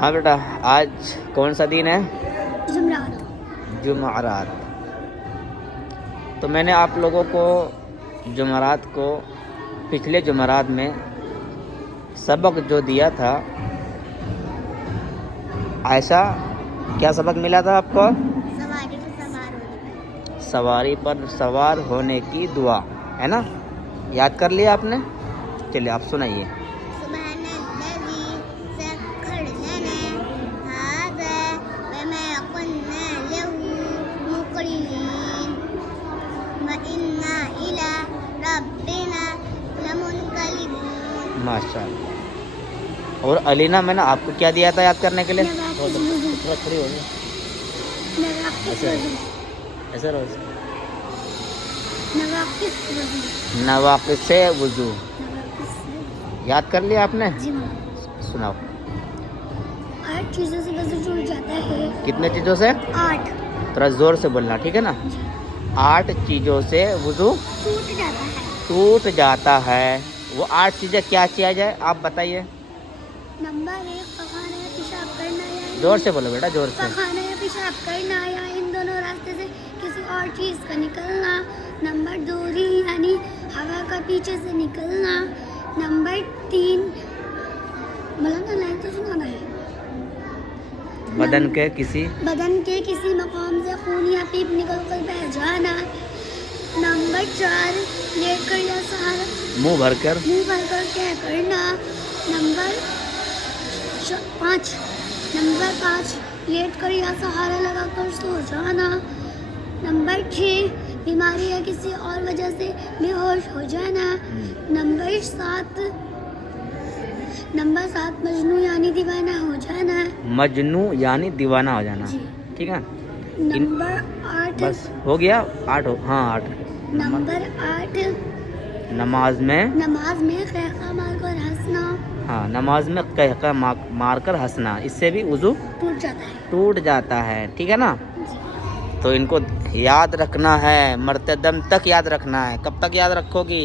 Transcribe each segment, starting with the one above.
ہاں بیٹا، آج کون سا دن ہے؟ جمعرات۔ جمعرات۔ تو میں نے آپ لوگوں کو جمعرات کو پچھلے جمعرات میں سبق جو دیا تھا، عائشہ کیا سبق ملا تھا آپ کو؟ سواری پر سوار ہونے کی دعا، ہے نا؟ یاد کر لیا آپ نے؟ چلیے آپ سنائیے۔ ماشاء اللہ۔ اور علینا میں نے آپ کو کیا دیا تھا یاد کرنے کے لیے؟ تھوڑا کھڑی ہو جائے، ایسا روز نواقص وضو یاد کر لیا آپ نے؟ سناؤ۔ 8 چیزوں سے وضو ٹوٹ جاتا ہے۔ کتنے چیزوں سے؟ 8۔ تھوڑا زور سے بولنا، ٹھیک ہے نا؟ 8 چیزوں سے وضو ٹوٹ جاتا ہے۔ وہ 8 چیزیں کیا کیا جائے آپ بتائیے؟ نمبر 1 پخانا یا پیشاب کرنا، یا زور سے بولو بیٹا، زور سے۔ پخانا یا پیشاب کرنا یا ان دونوں راستے سے کسی اور چیز کا نکلنا۔ نمبر 2 یعنی ہوا کا پیچھے سے نکلنا۔ نمبر 3 مولانا لائن تو سنانا ہے۔ بدن کے کسی مقام سے خون یا پیپ نکل کر بہ جانا۔ نمبر 4 لیٹ کر یا سہارا منہ بھر کر کیا کرنا۔ نمبر 5 لیٹ کر یا سہارا لگا کر سو جانا۔ نمبر 6 بیماری یا کسی اور وجہ سے بے ہوش ہو جانا۔ نمبر 7 مجنون یعنی دیوانہ ہو جانا۔ جی ٹھیک ہے۔ نمبر 8 بس ہو گیا؟ 8 ہاں 8۔ نمبر 8 نماز میں قہقہ مار کر ہنسنا۔ ہاں، نماز میں قہقہ مار کر ہنسنا، اس سے بھی وضو ٹوٹ جاتا ہے، ٹھیک ہے نا؟ تو ان کو یاد رکھنا ہے، مرتے دم تک یاد رکھنا ہے۔ کب تک یاد رکھو گی؟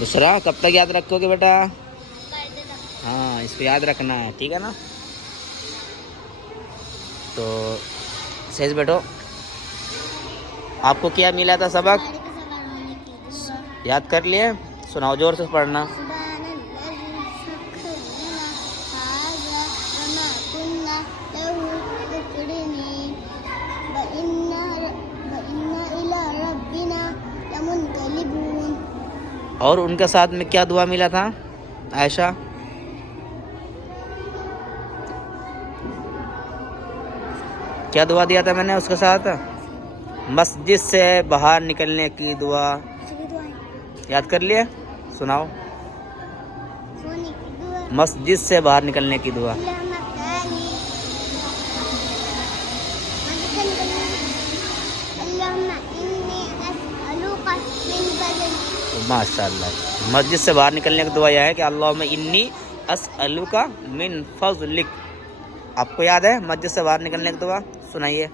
بشرا کب تک یاد رکھو گے بیٹا؟ ہاں، اس کو یاد رکھنا ہے، ٹھیک ہے نا؟ تو سیز بیٹھو، آپ کو کیا ملا تھا سبق؟ یاد کر لیے؟ سناؤ، زور سے پڑھنا۔ اور ان کے ساتھ میں کیا دعا ملا تھا عائشہ؟ کیا دعا دیا تھا میں نے اس کے ساتھ؟ مسجد سے باہر نکلنے کی دعا یاد کر لیے؟ سناؤ۔ مسجد سے باہر نکلنے کی دعا۔ ماشاء اللہ۔ مسجد سے باہر نکلنے کی دعا یہ ہے کہ اللہم انی اسألک من فضلک۔ آپ کو یاد ہے مسجد سے باہر نکلنے کی دعا؟ سنائیے۔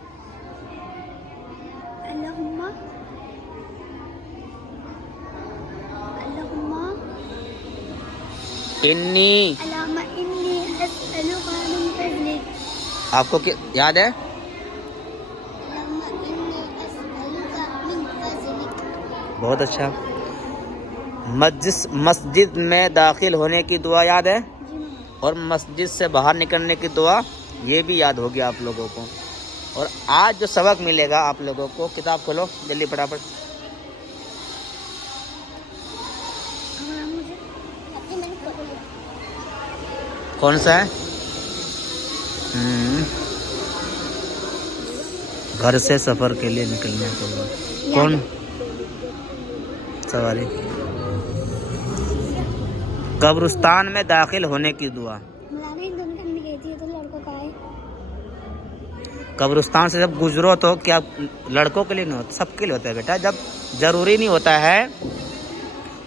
انی اسألک من فضلک۔ آپ کو یاد ہے؟ بہت اچھا۔ مسجد میں داخل ہونے کی دعا یاد ہے؟ اور مسجد سے باہر نکلنے کی دعا یہ بھی یاد ہوگی آپ لوگوں کو۔ اور آج جو سبق ملے گا آپ لوگوں کو، کتاب کھولو جلدی فٹافٹ۔ کون سا ہے؟ گھر سے سفر کے لیے نکلنے کے بعد کون سواری؟ قبرستان میں داخل ہونے کی دعا۔ قبرستان سے جب گزرو تو کیا لڑکوں کے لیے نہیں ہوتا، سب کے لیے ہوتا ہے بیٹا۔ جب ضروری نہیں ہوتا ہے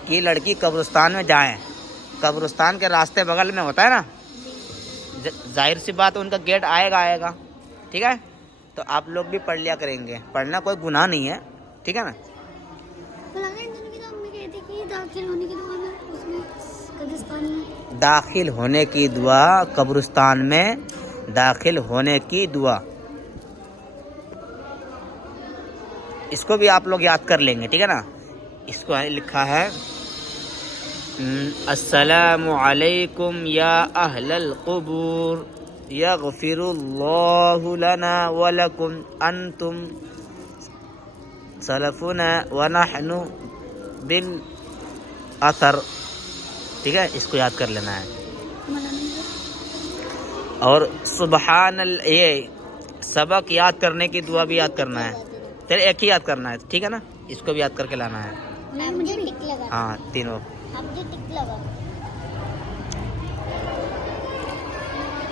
کہ لڑکی قبرستان میں جائیں، قبرستان کے راستے بغل میں ہوتا ہے نا، ظاہر سی بات ان کا گیٹ آئے گا، ٹھیک ہے؟ تو آپ لوگ بھی پڑھ لیا کریں گے، پڑھنا کوئی گناہ نہیں ہے، ٹھیک ہے نا؟ یہ داخل ہونے کی دعا میں اس میں قبرستان میں داخل ہونے کی دعا، قبرستان میں داخل ہونے کی دعا، اس کو بھی آپ لوگ یاد کر لیں گے، ٹھیک ہے نا. اس کو لکھا ہے السلام علیکم یا اہل القبور یغفر اللہ لنا ولکم انتم سلفنا ونحن بالاثر. ٹھیک ہے، اس کو یاد کر لینا ہے. اور سبحان یہ سبق یاد کرنے کی دعا بھی یاد کرنا ہے. تیرے ایک ہی یاد کرنا ہے، ٹھیک ہے نا. اس کو بھی یاد کر کے لانا ہے. مجھے ٹک لگا. ہاں تینوں. اب جو ٹک لگا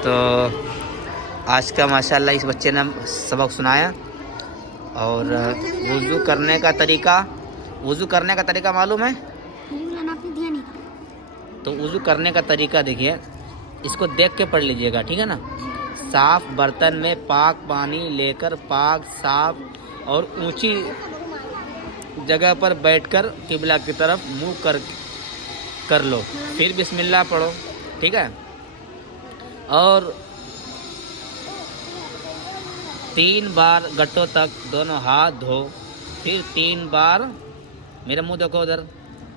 تو آج کا ماشاءاللہ اس بچے نے سبق سنایا. اور وضو کرنے کا طریقہ معلوم ہے؟ آپ نے دیا نہیں. تو وضو کرنے کا طریقہ دیکھیے، اس کو دیکھ کے پڑھ لیجئے گا، ٹھیک ہے نا. صاف برتن میں پاک پانی لے کر پاک صاف اور اونچی جگہ پر بیٹھ کر قبلہ کی طرف منہ کر لو، پھر بسم اللہ پڑھو، ٹھیک ہے. اور 3 بار گٹوں تک دونوں ہاتھ دھو، پھر 3 بار میرا منہ دیکھو ادھر،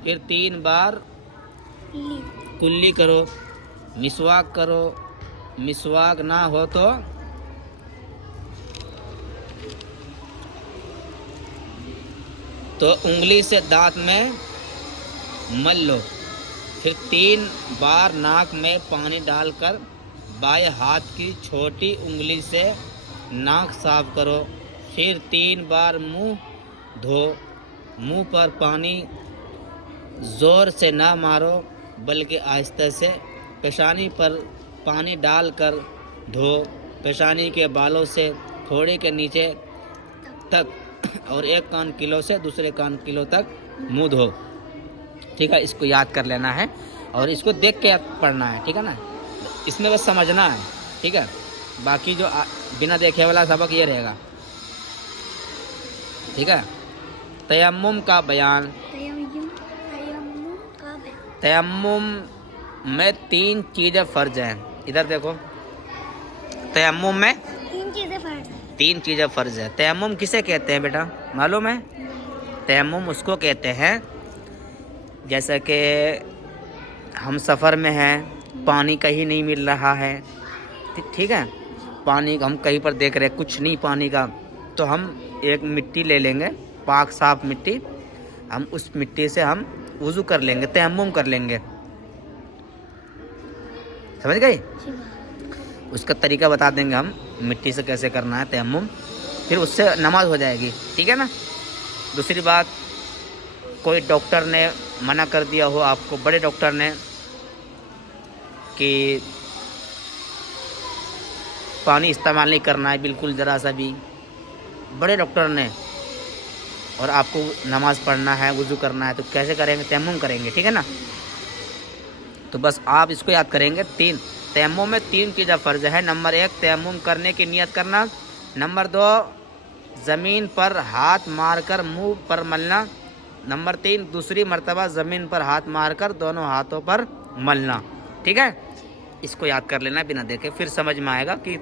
پھر 3 بار کلی کرو، مسواک کرو. مسواک نہ ہو تو انگلی سے دانت میں مل لو. پھر 3 بار ناک میں پانی ڈال کر بائیں ہاتھ کی چھوٹی انگلی سے ناک صاف کرو. پھر 3 بار منہ دھو. منہ پر پانی زور سے نہ مارو بلکہ آہستہ سے. پیشانی پر پانی ڈال کر دھو. پیشانی کے بالوں سے تھوڑے کے نیچے تک اور ایک کان کلو سے دوسرے کان کلو تک منہ دھو. ٹھیک ہے، اس کو یاد کر لینا ہے اور اس کو دیکھ کے پڑھنا ہے، ٹھیک ہے نا. اس میں بس سمجھنا ہے، ٹھیک ہے. باقی جو بنا دیکھے والا سبق یہ رہے گا، ٹھیک ہے. تیمم کا بیان. تیمم میں 3 چیزیں فرض ہیں. ادھر دیکھو، تیمم میں 3 چیزیں فرض ہیں. تیمم کسے کہتے ہیں بیٹا، معلوم ہے؟ تیمم اس کو کہتے ہیں جیسا کہ ہم سفر میں ہیں، پانی کہیں نہیں مل رہا ہے، ٹھیک ہے. پانی ہم کہیں پر دیکھ رہے کچھ نہیں پانی کا، تو ہم ایک مٹی لے لیں گے، پاک صاف مٹی. ہم اس مٹی سے ہم وضو کر لیں گے، تیمم کر لیں گے. سمجھ گئی؟ اس کا طریقہ بتا دیں گے ہم، مٹی سے کیسے کرنا ہے تیمم. پھر اس سے نماز ہو جائے گی، ٹھیک ہے نا. دوسری بات، کوئی ڈاکٹر نے منع کر دیا ہو آپ کو، بڑے ڈاکٹر نے، کہ پانی استعمال نہیں کرنا ہے بالکل ذرا سا بھی، بڑے ڈاکٹر نے، اور آپ کو نماز پڑھنا ہے، وضو کرنا ہے، تو کیسے کریں گے؟ تیمم کریں گے، ٹھیک ہے نا. تو بس آپ اس کو یاد کریں گے. تیمم میں 3 چیزیں فرض ہے. نمبر 1 تیمم کرنے کی نیت کرنا. نمبر 2 زمین پر ہاتھ مار کر منہ پر ملنا. نمبر 3 دوسری مرتبہ زمین پر ہاتھ مار کر دونوں ہاتھوں پر ملنا، ٹھیک ہے. اس کو یاد کر لینا بنا دیکھے، پھر سمجھ میں آئے گا کہ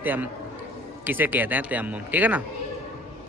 کسے کہتے ہیں تیمم، ٹھیک ہے نا.